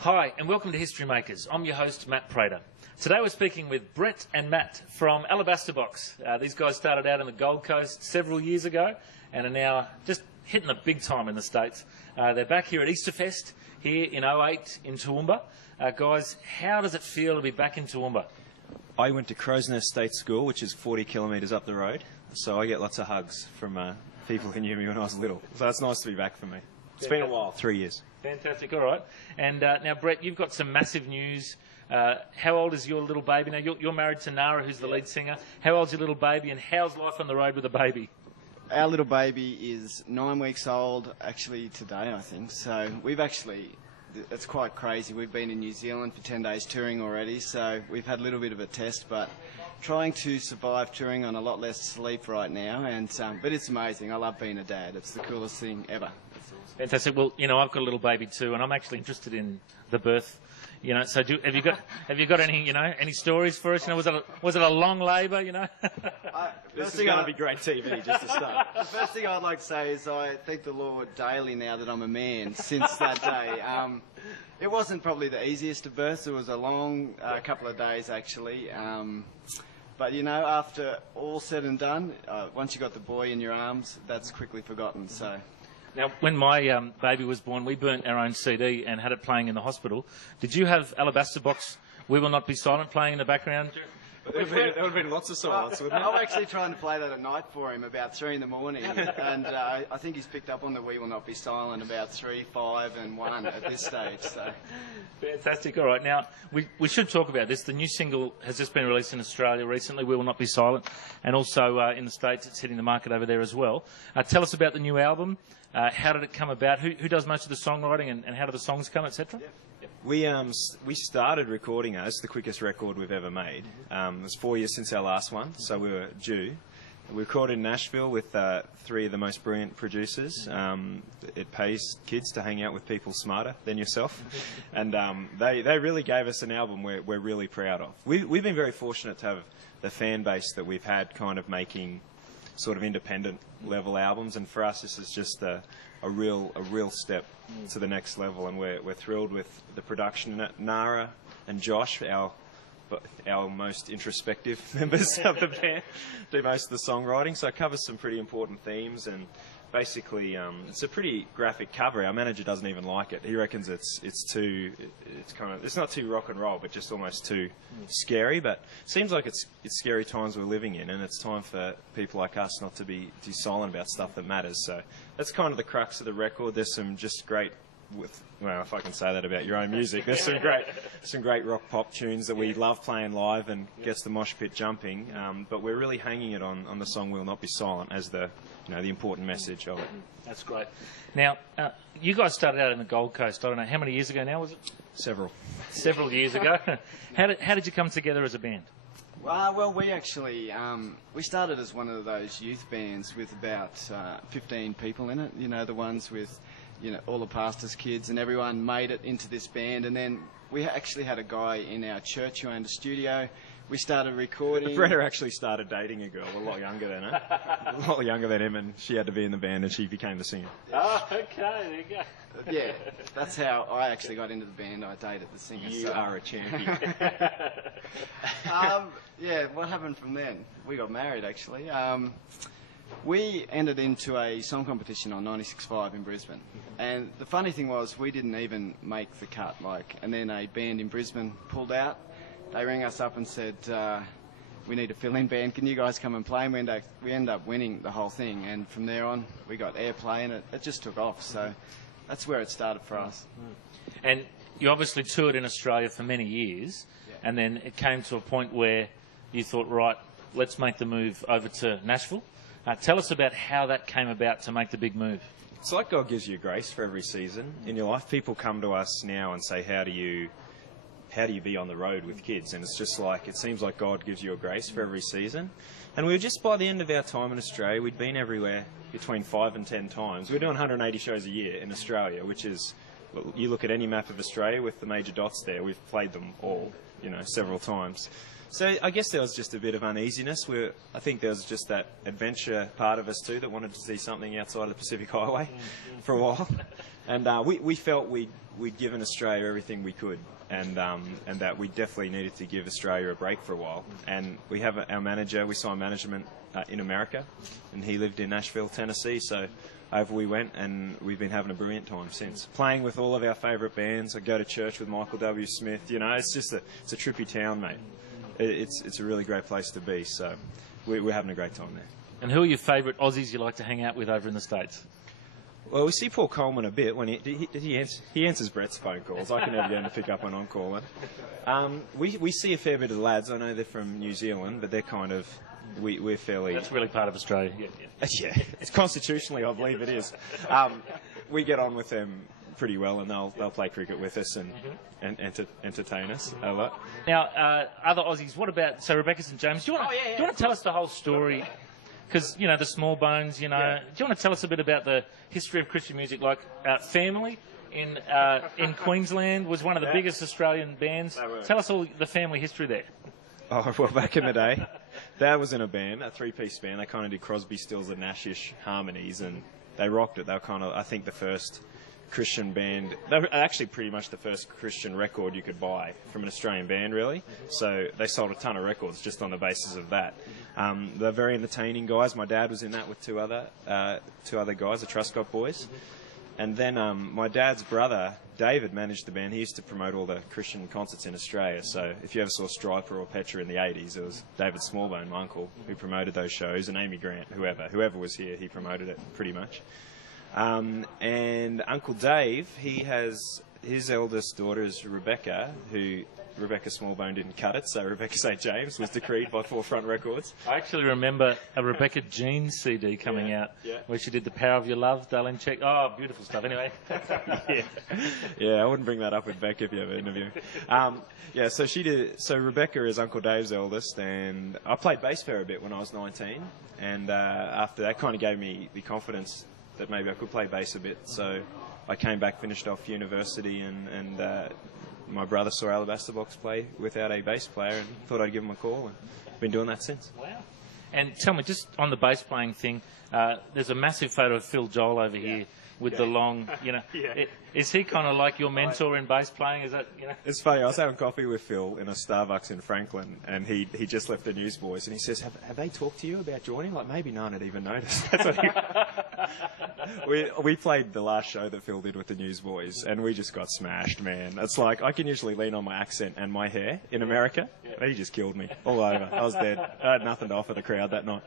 Hi, and welcome to Historymakers. I'm your host, Matt Prater. Today we're speaking with Brett and Matt from Alabastar Box. These guys started out on the Gold Coast several years ago and are now just hitting the big time in the States. They're back here at Easterfest, here in 08 in Toowoomba. Guys, how does it feel to be back in Toowoomba? I went to Crow's Nest State School, which is 40 kilometres up the road, so I get lots of hugs from people who knew me when I was little. So it's nice to be back for me. It's been a while, 3 years. Fantastic, all right. And now, Brett, you've got some massive news. How old is your little baby? Now, you're married to Nara, who's the lead singer. How old's your little baby, and how's life on the road with a baby? Our little baby is 9 weeks old, actually today, I think. So we've actually, it's quite crazy. We've been in New Zealand for 10 days touring already, so we've had a little bit of a test, but trying to survive touring on a lot less sleep right now. And but it's amazing. I love being a dad. It's the coolest thing ever. Fantastic. Well, you know, I've got a little baby too, and I'm actually interested in the birth. You know, so have you got any, you know, any stories for us? You know, was it a long labour? You know. This is going to be great TV just to start. The first thing I'd like to say is I thank the Lord daily now that I'm a man since that day. It wasn't probably the easiest of births. It was a long couple of days actually. But you know, after all said and done, once you got the boy in your arms, that's quickly forgotten. So. Now, when my baby was born, we burnt our own CD and had it playing in the hospital. Did you have Alabastar Box, We Will Not Be Silent, playing in the background? There would have been lots of silence, wouldn't it? I'm actually trying to play that at night for him about 3 in the morning, and I think he's picked up on the We Will Not Be Silent about 3, 5 and 1 at this stage. So. Fantastic. All right. Now, we should talk about this. The new single has just been released in Australia recently, We Will Not Be Silent, and also in the States it's hitting the market over there as well. Tell us about the new album. How did it come about? Who does most of the songwriting, and how do the songs come, etc.? We started recording it. It's the quickest record we've ever made. It was 4 years since our last one, so we were due. We recorded in Nashville with 3 of the most brilliant producers. It pays kids to hang out with people smarter than yourself, and they really gave us an album we're really proud of. We've been very fortunate to have the fan base that we've had, kind of making sort of independent level albums, and for us this is just a real step to the next level, and we're thrilled with the production. Nara and Josh, our most introspective members of the band, do most of the songwriting, so it covers some pretty important themes, and basically it's a pretty graphic cover. Our manager doesn't even like it. He reckons it's not too rock and roll, but just almost too scary. But it seems like it's scary times we're living in, and it's time for people like us not to be too silent about stuff that matters. So that's kind of the crux of the record. There's some just great, well, if I can say that about your own music, there's some great rock pop tunes that we love playing live and gets the mosh pit jumping. But we're really hanging it on the song "We'll Not Be Silent" as the important message of it. That's great. Now, you guys started out in the Gold Coast. I don't know how many years ago now was it? Several years ago. How did you come together as a band? Well, we actually we started as one of those youth bands with about 15 people in it. You know, the ones with all the pastors' kids, and everyone made it into this band. And then we actually had a guy in our church who owned a studio. We started recording. Prater actually started dating a girl a lot younger than her, a lot younger than him, and she had to be in the band, and she became the singer. Oh, okay, there you go. Yeah, that's how I actually got into the band. I dated the singer. You are a champion. Yeah, what happened from then? We got married, actually. We entered into a song competition on 96.5 in Brisbane, and the funny thing was we didn't even make the cut. And then a band in Brisbane pulled out. They rang us up and said, we need a fill-in band, can you guys come and play? And we ended up winning the whole thing, and from there on we got airplay, and it just took off. So that's where it started for us. And you obviously toured in Australia for many years, and then it came to a point where you thought, right, let's make the move over to Nashville. Tell us about how that came about to make the big move. It's like God gives you grace for every season in your life. People come to us now and say, how do you be on the road with kids? And it's just like, it seems like God gives you a grace for every season. And we were just, by the end of our time in Australia, we'd been everywhere between 5 and 10 times. We're doing 180 shows a year in Australia, which is, you look at any map of Australia with the major dots there, we've played them all. several times. So I guess there was just a bit of uneasiness. I think there was just that adventure part of us too that wanted to see something outside of the Pacific Highway for a while. And we felt we'd given Australia everything we could, and that we definitely needed to give Australia a break for a while. And we have our manager. We signed management in America, and he lived in Nashville, Tennessee. So over we went, and we've been having a brilliant time since. Playing with all of our favourite bands. I go to church with Michael W. Smith. It's just it's a trippy town, mate. It's a really great place to be. So we're having a great time there. And who are your favourite Aussies you like to hang out with over in the States? Well, we see Paul Coleman a bit when he answers Brett's phone calls. I can never get him to pick up when I'm calling. We see a fair bit of the lads. I know they're from New Zealand, but they're kind of we're fairly. That's really part of Australia. Yeah, it's constitutionally, I believe it is. We get on with them pretty well, and they'll play cricket with us and entertain us a lot. Now, other Aussies. What about Rebecca St James? Do you want to tell us the whole story? Because the small bones. Do you want to tell us a bit about the history of Christian music? Like Family in Queensland was one of the biggest Australian bands. Tell us all the family history there. Oh, well, back in the day, Dad was in a band, a three-piece band. They kind of did Crosby, Stills and Nash-ish harmonies, and they rocked it. They were kind of, I think, the first Christian band. They were actually pretty much the first Christian record you could buy from an Australian band, really. So they sold a ton of records just on the basis of that. They're very entertaining guys. My dad was in that with two other guys, the Truscott boys. And then my dad's brother, David, managed the band. He used to promote all the Christian concerts in Australia. So if you ever saw Striper or Petra in the 80s, it was David Smallbone, my uncle, who promoted those shows, and Amy Grant, whoever was here, he promoted it pretty much. And Uncle Dave, he has his eldest daughter is Rebecca, Rebecca Smallbone didn't cut it, so Rebecca St James was decreed by Forefront Records. I actually remember a Rebecca Jean CD coming out where she did The Power of Your Love, Darlene Check. Oh, beautiful stuff. Anyway. Yeah, I wouldn't bring that up with Beck if you ever interview her. So she did. So Rebecca is Uncle Dave's eldest, and I played bass for her a bit when I was 19, and after that kind of gave me the confidence that maybe I could play bass a bit. So I came back, finished off university, and my brother saw Alabastar Box play without a bass player and thought I'd give him a call, and been doing that since. Wow. And tell me, just on the bass playing thing, there's a massive photo of Phil Joel over here with the long, Is he kind of like your mentor in bass playing? Is that, It's funny, I was having coffee with Phil in a Starbucks in Franklin, and he just left the Newsboys, and he says, have they talked to you about joining? Like, maybe none had even noticed. That's what we played the last show that Phil did with the Newsboys, and we just got smashed, man. It's like, I can usually lean on my accent and my hair in America. He just killed me all over. I was dead. I had nothing to offer the crowd that night.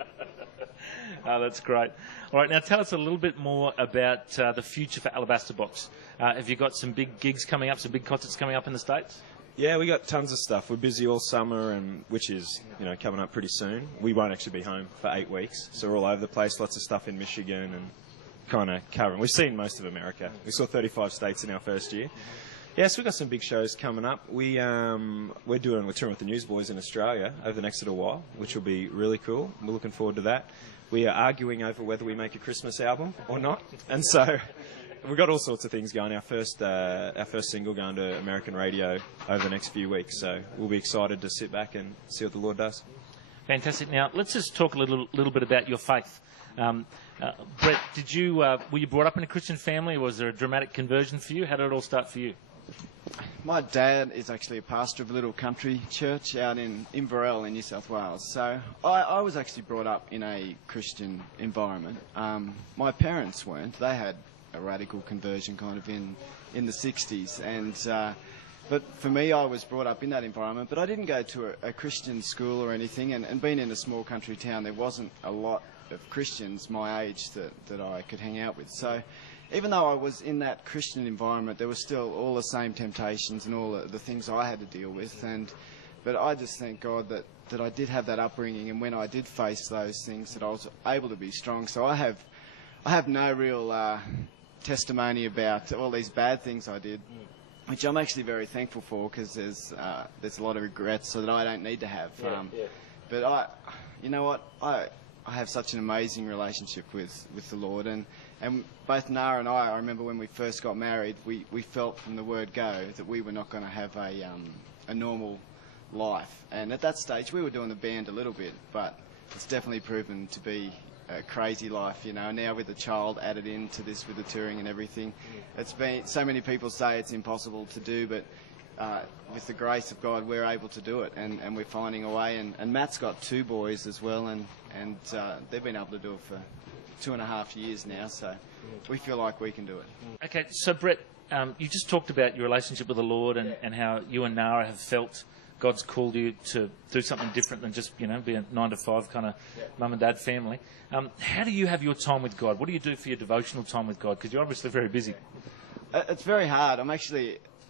Oh, that's great. All right, now tell us a little bit more about the future for Alabastar Box. Have you got some big gigs coming up, some big concerts coming up in the States? Yeah, we got tons of stuff. We're busy all summer, and which is coming up pretty soon. We won't actually be home for 8 weeks, so we're all over the place. Lots of stuff in Michigan and kind of covering. We've seen most of America. We saw 35 states in our first year. Yeah, so we've got some big shows coming up. We're touring with the Newsboys in Australia over the next little while, which will be really cool. We're looking forward to that. We are arguing over whether we make a Christmas album or not, and so we've got all sorts of things going. Our first single going to American radio over the next few weeks, so we'll be excited to sit back and see what the Lord does. Fantastic. Now let's just talk a little bit about your faith. Brett, were you brought up in a Christian family, or was there a dramatic conversion for you? How did it all start for you? My dad is actually a pastor of a little country church out in Inverell in New South Wales. So I was actually brought up in a Christian environment. My parents weren't. They had a radical conversion kind of in the 60s. But for me, I was brought up in that environment. But I didn't go to a Christian school or anything. And being in a small country town, there wasn't a lot of Christians my age that I could hang out with. So even though I was in that Christian environment, there were still all the same temptations and all the things I had to deal with. But I just thank God that I did have that upbringing, and when I did face those things, that I was able to be strong. So I have no real testimony about all these bad things I did, which I'm actually very thankful for, because there's a lot of regrets so that I don't need to have. But you know what, I have such an amazing relationship with the Lord, and both Nara and I remember when we first got married, we felt from the word go that we were not going to have a normal life. And at that stage, we were doing the band a little bit, but it's definitely proven to be a crazy life, you know. Now with the child added into this with the touring and everything, it's been, so many people say it's impossible to do, but with the grace of God, we're able to do it, and we're finding a way. And Matt's got 2 boys as well, and they've been able to do it for 2.5 years now, so we feel like we can do it. Okay, so Brett, you just talked about your relationship with the Lord and how you and Nara have felt God's called you to do something different than just, you know, be a 9-to-5 kind of mum and dad family. How do you have your time with God? What do you do for your devotional time with God? Because you're obviously very busy. It's very hard.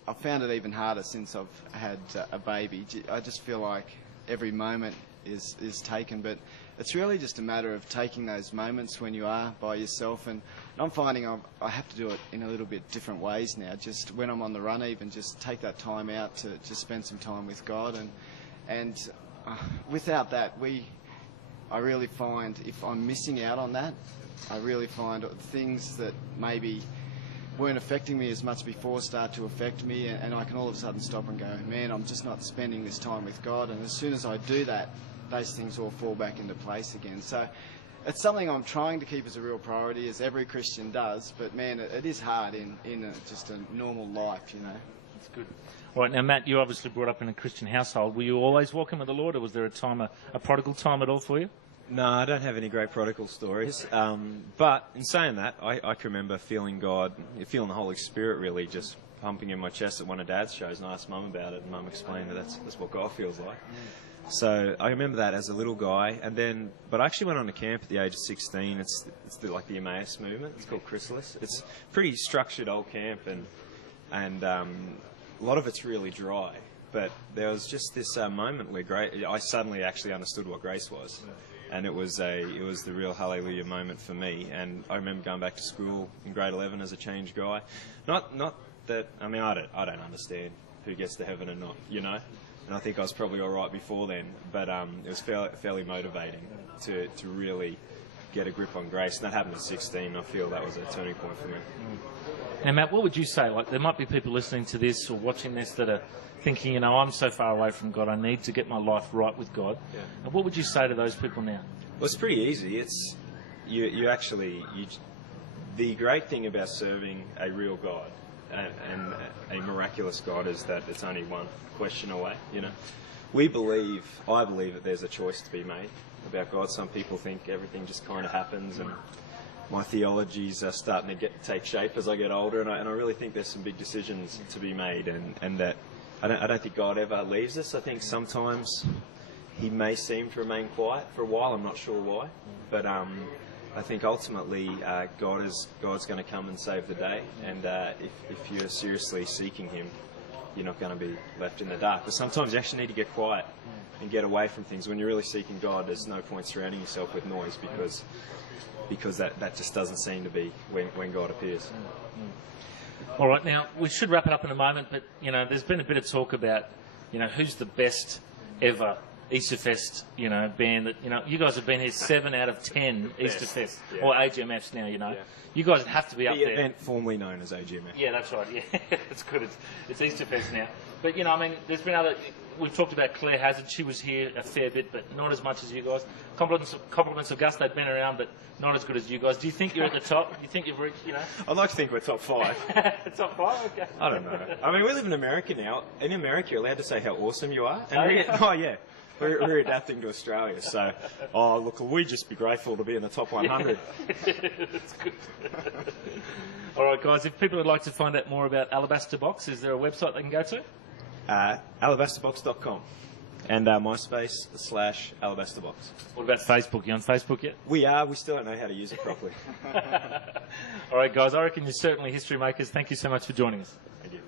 I've found it even harder since I've had a baby. I just feel like every moment is taken, but it's really just a matter of taking those moments when you are by yourself, and I'm finding I have to do it in a little bit different ways now. Just when I'm on the run, even just take that time out to just spend some time with God, and without that, I really find if I'm missing out on that, I really find things that maybe weren't affecting me as much before start to affect me, and I can all of a sudden stop and go, man, I'm just not spending this time with God. And as soon as I do that, those things all fall back into place again. So it's something I'm trying to keep as a real priority, as every Christian does, but man, it is hard in just a normal life, you know. That's good. All right, now Matt, you obviously brought up in a Christian household. Were you always walking with the Lord, or was there a prodigal time at all for you? No, I don't have any great prodigal stories. But in saying that, I can remember feeling God, feeling the Holy Spirit really just pumping in my chest at one of Dad's shows, and I asked Mum about it, and Mum explained that that's what God feels like. So I remember that as a little guy, but I actually went on a camp at the age of 16. It's like the Emmaus movement. It's called Chrysalis. It's a pretty structured old camp, and a lot of it's really dry. But there was just this moment where I suddenly actually understood what grace was. And it was the real hallelujah moment for me. And I remember going back to school in grade 11 as a changed guy. Not that, I mean, I don't understand who gets to heaven and not, you know. And I think I was probably all right before then. But it was fairly motivating to really get a grip on grace. And that happened at 16. I feel that was a turning point for me. Now, Matt, what would you say? Like, there might be people listening to this or watching this that are thinking, you know, I'm so far away from God, I need to get my life right with God. Yeah. And what would you say to those people now? Well, it's pretty easy. It's the great thing about serving a real God and a miraculous God is that it's only one question away. You know, I believe that there's a choice to be made about God. Some people think everything just kind of happens, and my theologies are starting to take shape as I get older, and I really think there's some big decisions to be made, and that I don't think God ever leaves us. I think sometimes He may seem to remain quiet for a while. I'm not sure why, but I think ultimately God's going to come and save the day, and if you're seriously seeking Him, you're not going to be left in the dark. But sometimes you actually need to get quiet and get away from things. When you're really seeking God, there's no point surrounding yourself with noise because that just doesn't seem to be when God appears. All right, now, we should wrap it up in a moment, but, you know, there's been a bit of talk about, you know, who's the best ever Easterfest, you know, band that, you know, you guys have been here 7 out of 10 Easterfest, or AGMFs now, you know. Yeah. You guys have to be up there. The event formerly known as AGMF. Yeah, that's right, yeah. It's good. It's Easterfest now. But, you know, I mean, there's been we've talked about Claire Hazard. She was here a fair bit, but not as much as you guys. Compliments of Gus, they've been around, but not as good as you guys. Do you think you're at the top? Do you think you've reached, you know? I'd like to think we're top 5. Top 5? Okay. I don't know. I mean, we live in America now. In America, you're allowed to say how awesome you are. And yeah. We're adapting to Australia, so, look, we just be grateful to be in the top 100. That's good. All right, guys, if people would like to find out more about Alabastar Box, is there a website they can go to? Alabastarbox.com and MySpace/AlabastarBox. What about Facebook? You on Facebook yet? We are. We still don't know how to use it properly. All right, guys, I reckon you're certainly history makers. Thank you so much for joining us. Thank you.